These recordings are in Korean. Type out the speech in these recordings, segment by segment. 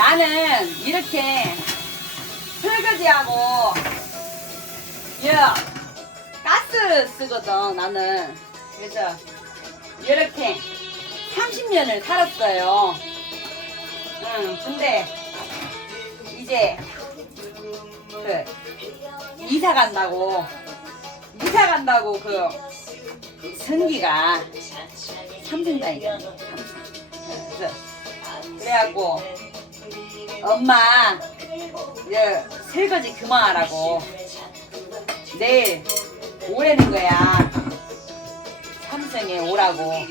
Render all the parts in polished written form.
나는 이렇게 설거지하고 가스 쓰거든 나는. 그래서 이렇게 30년을 살았어요. 근데 이제 이사 간다고 그 성기가 삼성다니까. 그래갖고 엄마 설거지 그만하라고 내일 오라는 거야. 삼성에 오라고. 응?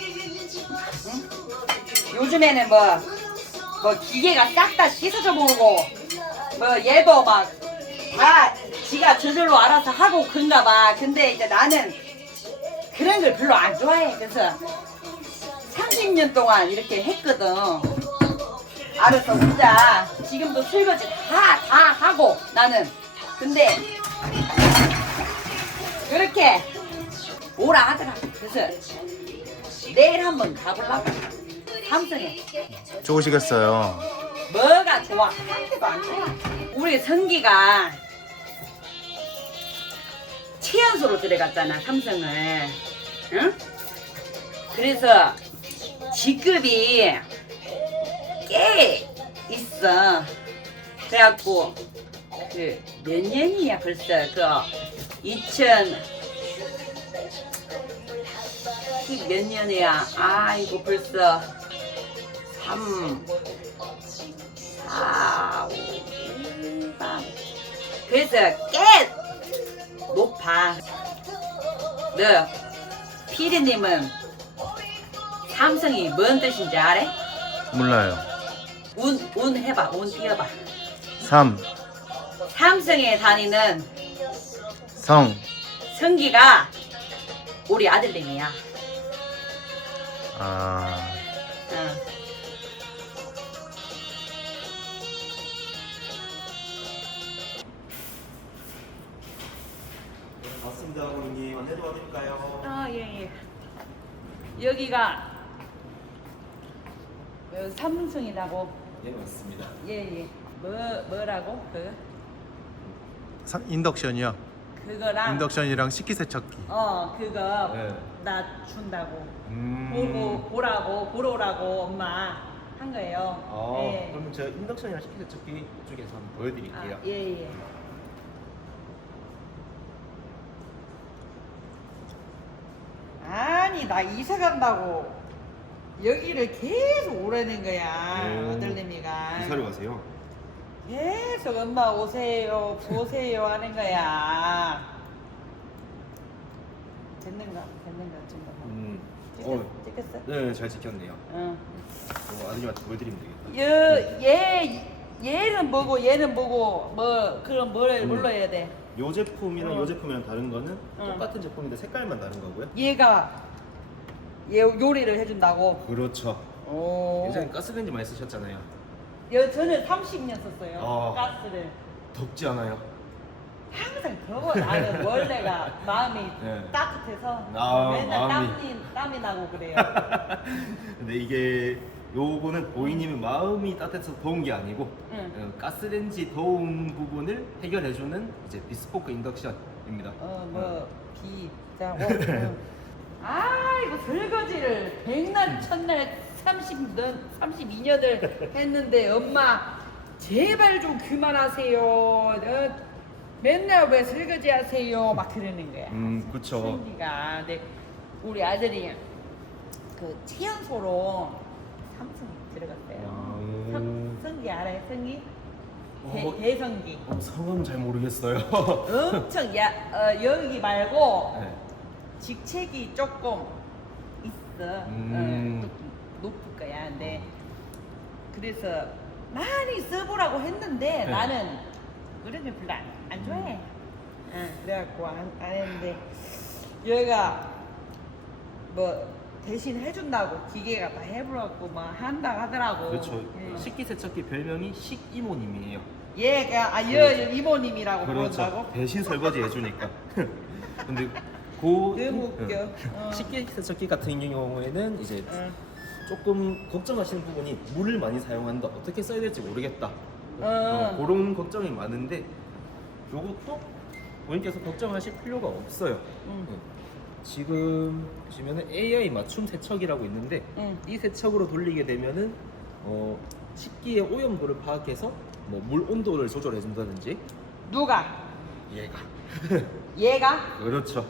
요즘에는 뭐 기계가 싹 다 씻어줘 보고 얘도 막 다 지가 저절로 알아서 하고 그런가 봐. 근데 이제 나는 그런 걸 별로 안 좋아해. 그래서 30년 동안 이렇게 했거든. 알아서 혼자 지금도 설거지 다 하고 나는. 근데 이렇게 오라 하더라고. 그래서 내일 한번 가보려고. 삼성에. 좋으시겠어요. 뭐가 좋아? 한 개도 안 좋아. 우리 성기가 최연소로 들어갔잖아 삼성을. 응? 그래서 직급이 꽤 있어. 그래갖고 몇 년이야 벌써 2000 몇 년이야. 아이고 벌써 3 4 5 3 그래서 꽤 높아. 너 피디님은 삼성이 뭔 뜻인지 알아? 몰라요. 운 해봐. 운 띄워봐. 3, 삼성에 다니는 성. 성기가 우리 아들님이야. 아, 응. 맞습니다, 고객님. 안내 도와드릴까요? 예. 여기가 삼성이라고. 예, 맞습니다. 예. 뭐라고? 인덕션이요. 그거랑 인덕션이랑 식기세척기. 그거 네. 나 준다고. 음. 보러 오라고 엄마 한 거예요. 예. 그러면 제가 인덕션이랑 식기세척기 쪽에서 한번 보여드릴게요. 예. 아니 나 이사 간다고 여기를 계속 오라는 거야. 아들내미가 이사를 가세요? 계속 엄마 오세요 보세요 하는 거야. 됐는가 지금. 찍혔어? 네, 잘 지켰네요. 응. 아드님한테 보여드리면 되겠다. 얘는 보고 그럼 뭘로 해야 돼? 요 제품이랑 요 제품이랑 다른 거는 똑같은 제품인데 색깔만 다른 거고요. 얘가 얘 요리를 해준다고. 그렇죠. 오. 예전에 가스레인지 많이 쓰셨잖아요. 저는 30년 썼어요. 가스를. 덥지 않아요? 항상 더워. 나는 원래가 마음이 네. 따뜻해서 맨날 마음이. 땀이 나고 그래요. 근데 이게 요거는 보이님은 마음이 따뜻해서 더운 게 아니고 응. 가스레인지 더운 부분을 해결해주는 이제 비스포크 인덕션입니다. 이거 설거지를 백날 첫날 32년을 했는데 엄마 제발 좀 그만하세요. 맨날 왜 설거지 하세요? 막 그러는 거야. 그쵸. 성기가. 근데 우리 아들이 최연소로 삼성에 들어갔어요. 성기 알아요? 성기? 대성기. 성은 잘 모르겠어요. 엄청 여기 말고 네. 직책이 조금 있어. 높을 거야. 근데 그래서 많이 써보라고 했는데 네. 나는 그런 걸 별로 안 좋아해. 그래갖고 안 했는데 여기가 대신 해준다고 기계가 다 해보라고 한다 하더라고. 그렇죠. 식기세척기 별명이 식이모님이에요. 얘가 이모님이라고 부른다고? 그렇죠. 대신 설거지 해주니까. 근데 너무 웃겨. 식기세척기 같은 경우에는 이제 조금 걱정하시는 부분이 물을 많이 사용한다. 어떻게 써야 될지 모르겠다. 어. 그런 걱정이 많은데 요것도 고객님께서 걱정하실 필요가 없어요. 네. 지금 보시면은 AI 맞춤 세척이라고 있는데 이 세척으로 돌리게 되면은 식기의 오염도를 파악해서 뭐 물 온도를 조절해 준다든지 누가? 얘가 얘가? 그렇죠.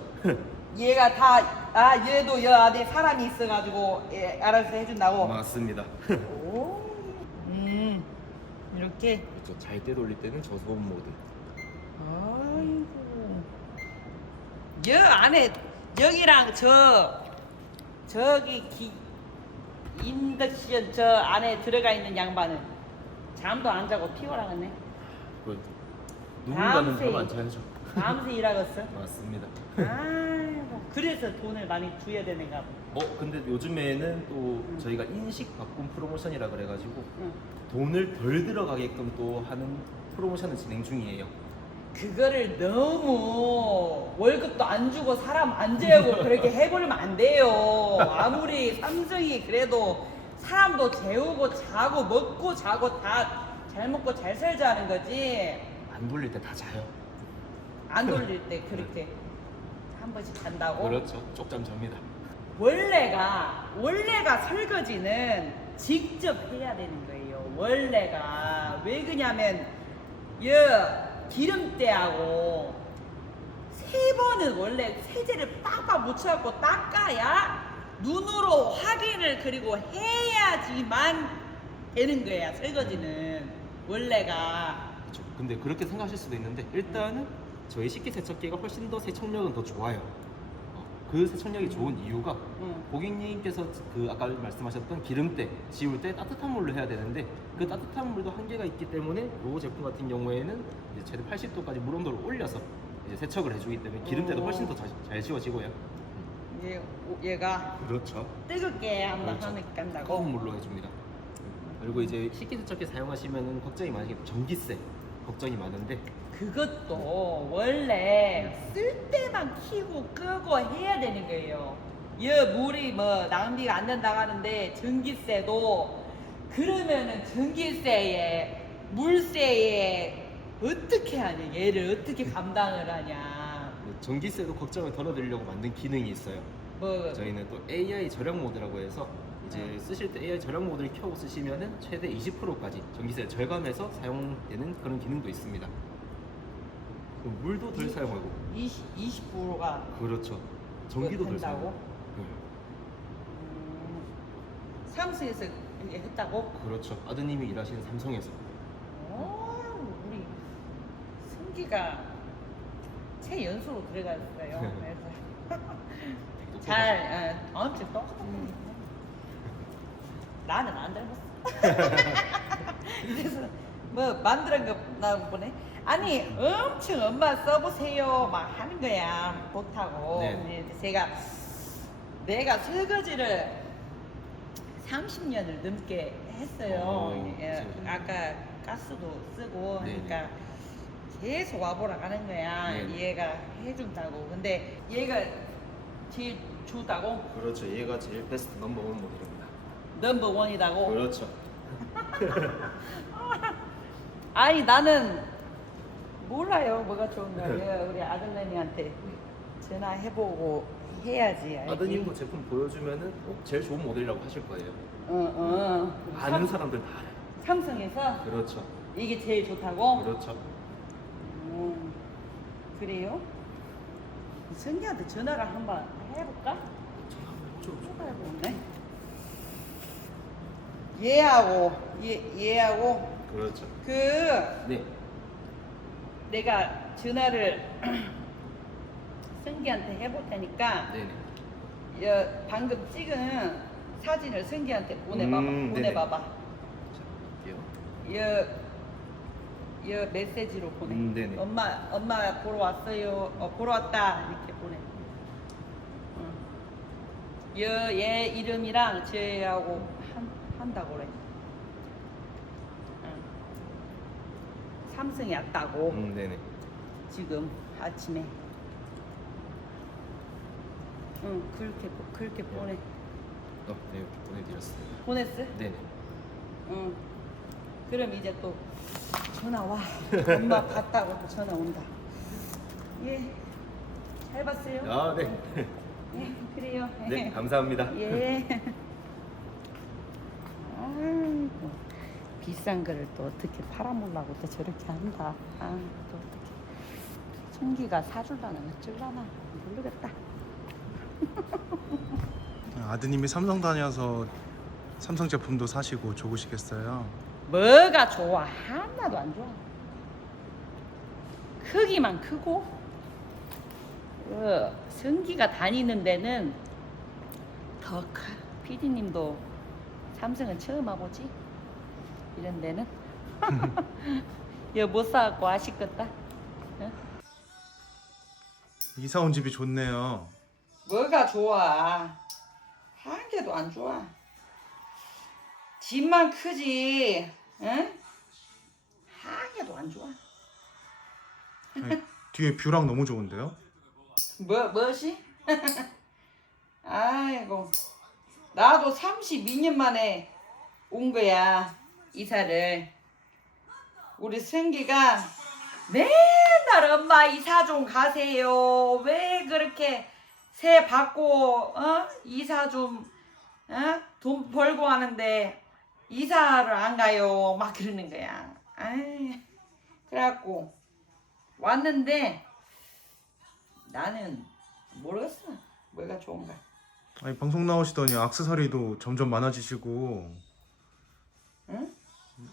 얘가 다 얘도 여 안에 사람이 있어가지고 알아서 해준다고. 맞습니다. 오. 이렇게. 그렇죠. 잘 때 돌릴 때는 저소음 모드. 아이고. 여 안에 여기랑 저기 인덕션 저 안에 들어가 있는 양반은 잠도 안 자고 피곤하겠네. 누군가는 밤새. 잠 안 자야죠. 밤새 일하겠어. 맞습니다. 아이고. 그래서 돈을 많이 줘야 되는가 봐. 근데 요즘에는 또 저희가 인식 바꿈 프로모션이라 그래가지고 응. 돈을 덜 들어가게끔 또 하는 프로모션을 진행 중이에요. 그거를 너무 월급도 안 주고 사람 안 재우고 그렇게 해버리면 안 돼요. 아무리 삼성이 그래도 사람도 재우고 자고 먹고 자고 다 잘 먹고 잘 살자는 거지. 안 돌릴 때 다 자요. 안 돌릴 때 그렇게 한 번씩 잔다고. 그렇죠. 쪽잠 잡니다. 원래가 설거지는 직접 해야 되는 거예요. 원래가 왜 그러냐면 기름때하고 3번은 원래 세제를 빡빡 묻혀갖고 닦아야 눈으로 확인을 그리고 해야지만 되는 거야. 설거지는 원래가. 그렇죠. 근데 그렇게 생각하실 수도 있는데 일단은 저희 식기세척기가 훨씬 더 세척력은 더 좋아요. 그 세척력이 좋은 이유가 고객님께서 그 아까 말씀하셨던 기름때 지울 때 따뜻한 물로 해야 되는데 그 따뜻한 물도 한계가 있기 때문에 이 제품 같은 경우에는 이제 최대 80도까지 물 온도를 올려서 이제 세척을 해주기 때문에 기름때도 훨씬 더 잘 지워지고요. 얘가 그렇죠. 뜨겁게 한번 그렇죠. 하니까 간다고. 뜨거운 물로 해줍니다. 그리고 이제 식기세척기 사용하시면은 걱정이 많으신 게 전기세 걱정이 많은데 그것도 원래 쓸 때만 켜고 끄고 해야 되는 거예요. 물이 뭐 낭비가 안 된다고 하는데 전기세도 그러면은 전기세에 물세에 어떻게 하냐, 얘를 어떻게 감당을 하냐. 전기세도 걱정을 덜어드리려고 만든 기능이 있어요. 뭐 저희는 또 AI 절약 모드라고 해서 이제 쓰실 때 AI 절약 모드를 켜고 쓰시면은 최대 20%까지 전기세를 절감해서 사용되는 그런 기능도 있습니다. 그럼 물도 덜 사용하고 20%가 그렇죠. 전기도 덜 된다고? 사용하고 삼성에서 이렇게 했다고? 그렇죠. 아드님이 일하시는 삼성에서 우리 승기가 최연소로 들어갔어요. 그래서 잘 엄청 똑. 나는 안 닮았어. 그래서 뭐 만들었나 보네. 아니 엄청 엄마 써보세요 막 하는 거야 못하고. 네. 근데 내가 설거지를 30년을 넘게 했어요. 아까 가스도 쓰고 네. 하니까 계속 와보라 하는 거야. 네. 얘가 해준다고. 근데 얘가 제일 좋다고? 그렇죠. 얘가 제일 베스트 넘버원 모델입니다. 넘버 원이다고? 그렇죠. 아니 나는 몰라요 뭐가 좋은가. 우리 아들내미한테 전화해보고 해야지. 알지? 아드님도 제품 보여주면은 제일 좋은 모델이라고 하실 거예요. 아는 삼- 사람들 다 알아요. 삼성에서 그렇죠. 이게 제일 좋다고? 그렇죠. 그래요? 승기한테 전화를 한번 해볼까? 해봐야겠네. 얘하고 그렇죠. 네. 내가 전화를 승기한테 해볼 테니까 네네. 방금 찍은 사진을 승기한테 보내봐봐. 자, 볼게요. 여 메시지로 보내. 네네. 엄마 보러 왔어요. 보러 왔다 이렇게 보내. 얘 이름이랑 쟤하고 한다고 그래. 삼성에 왔다고. 네네. 지금 아침에. 그렇게 보내. 네, 보내드렸습니다. 보냈어? 네네. 응. 그럼 이제 또 전화 와. 엄마 봤다고 또 전화 온다. 예. 잘 봤어요? 아, 네. 예, 그래요. 네, 감사합니다. 예. 아이고, 비싼 거를 또 어떻게 팔아먹으려고 또 저렇게 한다. 아, 또 어떻게. 총기가 사줄라나 어쩔라나 모르겠다. 아드님이 삼성 다녀서 삼성 제품도 사시고 좋으시겠어요. 뭐가 좋아? 하나도 안 좋아. 크기만 크고, 승기가 다니는 데는 더 커. PD님도 삼성은 처음 와보지? 이런 데는? 못 사갖고 아쉽겠다. 응? 이사 온 집이 좋네요. 뭐가 좋아? 한 개도 안 좋아. 집만 크지, 응? 한 개도 안 좋아. 아니, 뒤에 뷰랑 너무 좋은데요? 뭐지? 아이고, 나도 32년 만에 온 거야, 이사를. 우리 승기가 맨날 엄마 이사 좀 가세요. 왜 그렇게 세 받고 이사 좀 돈 벌고 하는데 이사를 안 가요. 막 그러는 거야. 아이, 그래갖고 왔는데 나는 모르겠어. 뭐가 좋은가. 아니 방송 나오시더니 액세서리도 점점 많아지시고 응?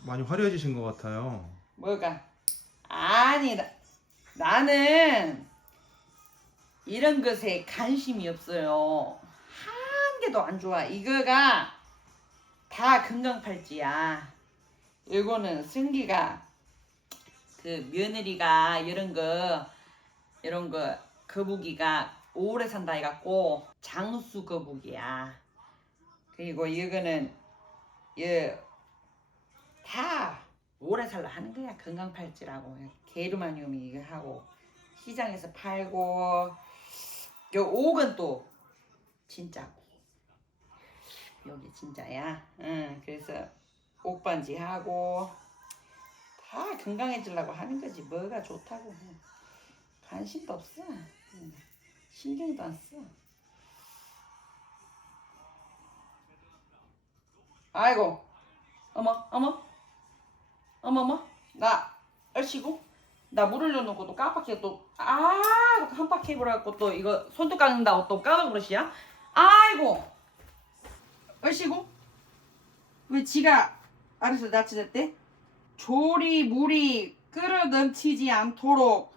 많이 화려해지신 것 같아요. 뭐가? 아니, 나는 이런 것에 관심이 없어요. 한 개도 안 좋아. 이거가 다 건강팔찌야. 이거는 승기가 그 며느리가 이런 거 거북이가 오래 산다 해갖고 장수 거북이야. 그리고 이거는 다 오래 살라 하는 거야. 건강팔찌라고. 게르마늄이 이거 하고 시장에서 팔고, 요 옥은 또 진짜고 여기 진짜야. 응. 그래서 옥반지 하고 다 건강해지려고 하는 거지. 뭐가 좋다고. 관심도 없어. 신경도 안 써. 아이고, 어머, 나 얼씨구, 나 물 흘려놓고 또 깜빡해 또 깜빡해 버려갖고 또 이거 손톱 깎는다고 또 까먹어버렸이야. 아이고, 얼씨구, 왜 지가 알아서 납치됐대? 조리 물이 끓어 넘치지 않도록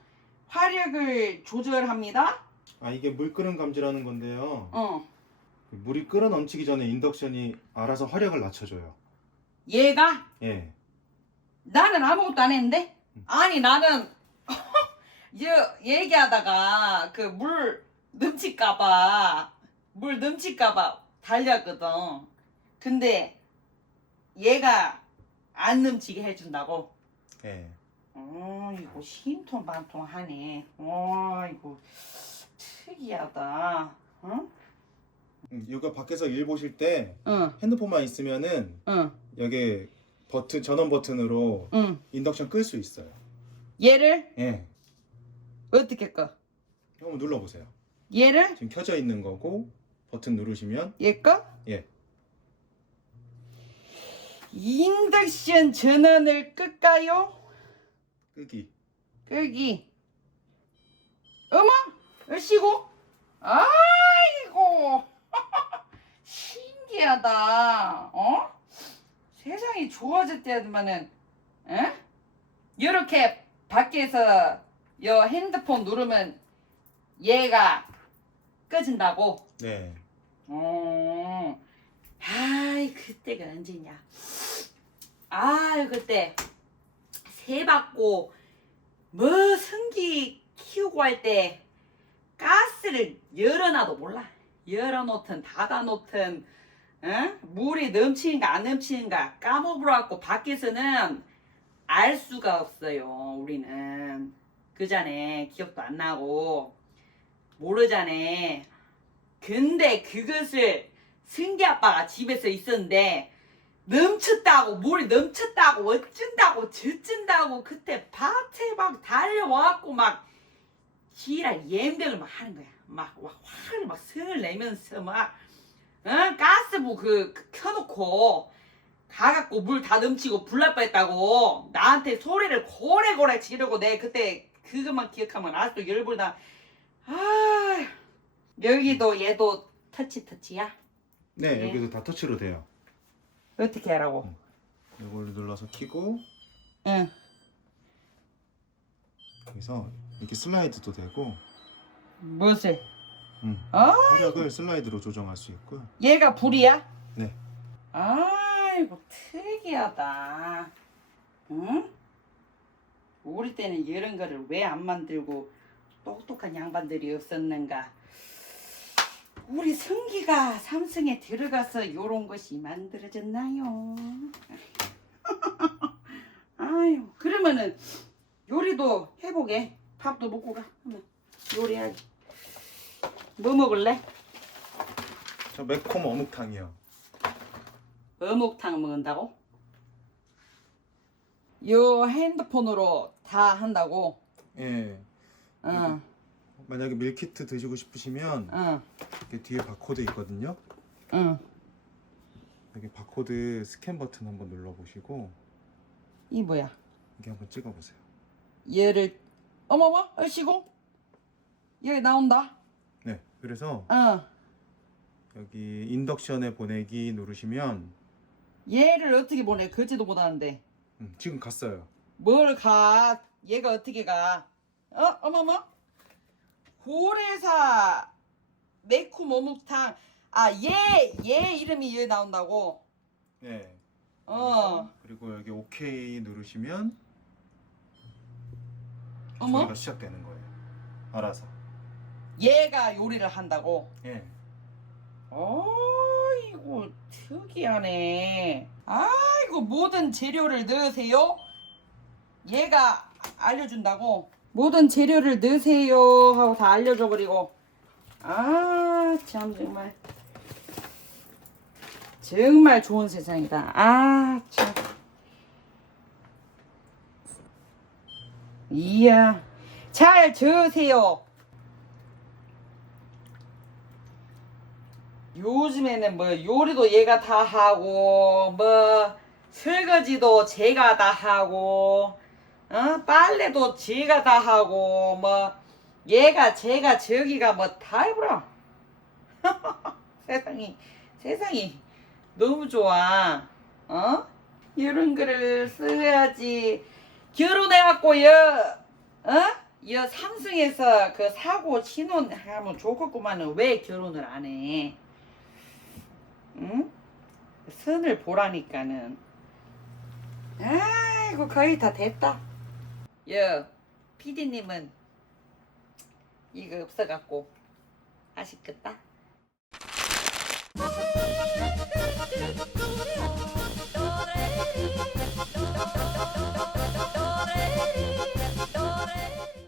화력을 조절합니다. 아 이게 물 끓음 감지라는 건데요. 어, 물이 끓어 넘치기 전에 인덕션이 알아서 화력을 낮춰줘요. 얘가 예. 나는 아무것도 안 했는데? 아니, 나는 얘기하다가 그 물 넘칠까봐 달렸거든. 근데 얘가 안 넘치게 해준다고? 예. 이거 신통방통하네. 이거 특이하다. 응? 이거 밖에서 일 보실 때 응, 핸드폰만 있으면은 응, 여기 버튼 전원 버튼으로 응. 인덕션 끌 수 있어요. 얘를 예. 어떻게 꺼? 한번 눌러보세요. 얘를 지금 켜져 있는 거고 버튼 누르시면 얘 꺼? 예. 인덕션 전원을 끌까요? 끄기. 끄기. 어머, 얼씨구. 아이고, 신기하다. 세상이 좋아졌다더만은, 이렇게 밖에서 여 핸드폰 누르면 얘가 꺼진다고. 네. 아이, 그때가 언제냐. 아유, 그때 새 받고 뭐 승기 키우고 할 때 가스를 열어놔도 몰라. 열어놓든 닫아놓든 물이 넘치는가 안 넘치는가 까먹으라고 밖에서는 알 수가 없어요. 우리는 그자네 기억도 안 나고 모르자네. 근데 그것을 승기 아빠가 집에서 있었는데 넘쳤다고 물이 넘쳤다고 어쩐다고 저쩐다고 그때 밭에 막 달려와갖고 막 지랄 연병을 막 하는 거야. 막 화를 막 성을 내면서 막 가스부 켜놓고 가갖고 물 다 넘치고 불날 뻔했다고 나한테 소리를 고래고래 지르고 내 그때 그것만 기억하면 아직도 열불나. 아 여기도 얘도 터치야? 네, 네. 여기도 다 터치로 돼요. 어떻게 하라고? 이걸 눌러서 켜고 응. 여기서 이렇게 슬라이드도 되고 무엇을? 어? 화력을 슬라이드로 조정할 수 있고요. 얘가 불이야? 네. 아이고 특이하다. 응? 우리 때는 이런 거를 왜 안 만들고 똑똑한 양반들이 없었는가? 우리 성기가 삼성에 들어가서 요런 것이 만들어졌나요? 아유 그러면은 요리도 해보게. 밥도 먹고 가. 요리하기. 뭐 먹을래? 저 매콤 어묵탕이요. 어묵탕 먹는다고? 요 핸드폰으로 다 한다고? 예. 응, 만약에 밀키트 드시고 싶으시면 응, 이렇게 뒤에 바코드 있거든요. 응. 여기 바코드 스캔 버튼 한번 눌러보시고 이 뭐야? 이게 한번 찍어보세요. 얘를 어머머 얼씨구 여기 나온다. 네. 그래서 응. 여기 인덕션에 보내기 누르시면 얘를 어떻게 보내? 걷지도 못하는데. 지금 갔어요. 뭘 가? 얘가 어떻게 가? 어머머? 고래사 매콤 어묵탕. 아, 얘 이름이 얘 나온다고? 네. 그리고 여기 OK 누르시면 어머? 조리가 시작되는 거예요. 알아서. 얘가 요리를 한다고? 예. 어이구 특이하네. 아이고 모든 재료를 넣으세요. 얘가 알려준다고. 모든 재료를 넣으세요 하고 다 알려줘 버리고. 아 참 정말 좋은 세상이다. 아 참. 이야 잘 저으세요. 요즘에는 뭐 요리도 얘가 다 하고 뭐 설거지도 제가 다 하고 빨래도 제가 다 하고 뭐 얘가 제가 저기가 뭐 다 해보라. 세상이 너무 좋아. 이런 거를 써야지. 결혼해갖고 여 삼성에서 그 사고 신혼하면 좋겠구만은 왜 결혼을 안 해? 응? 선을 보라니까는. 아이고 거의 다 됐다. PD님은 이거 없어갖고 아쉽겠다.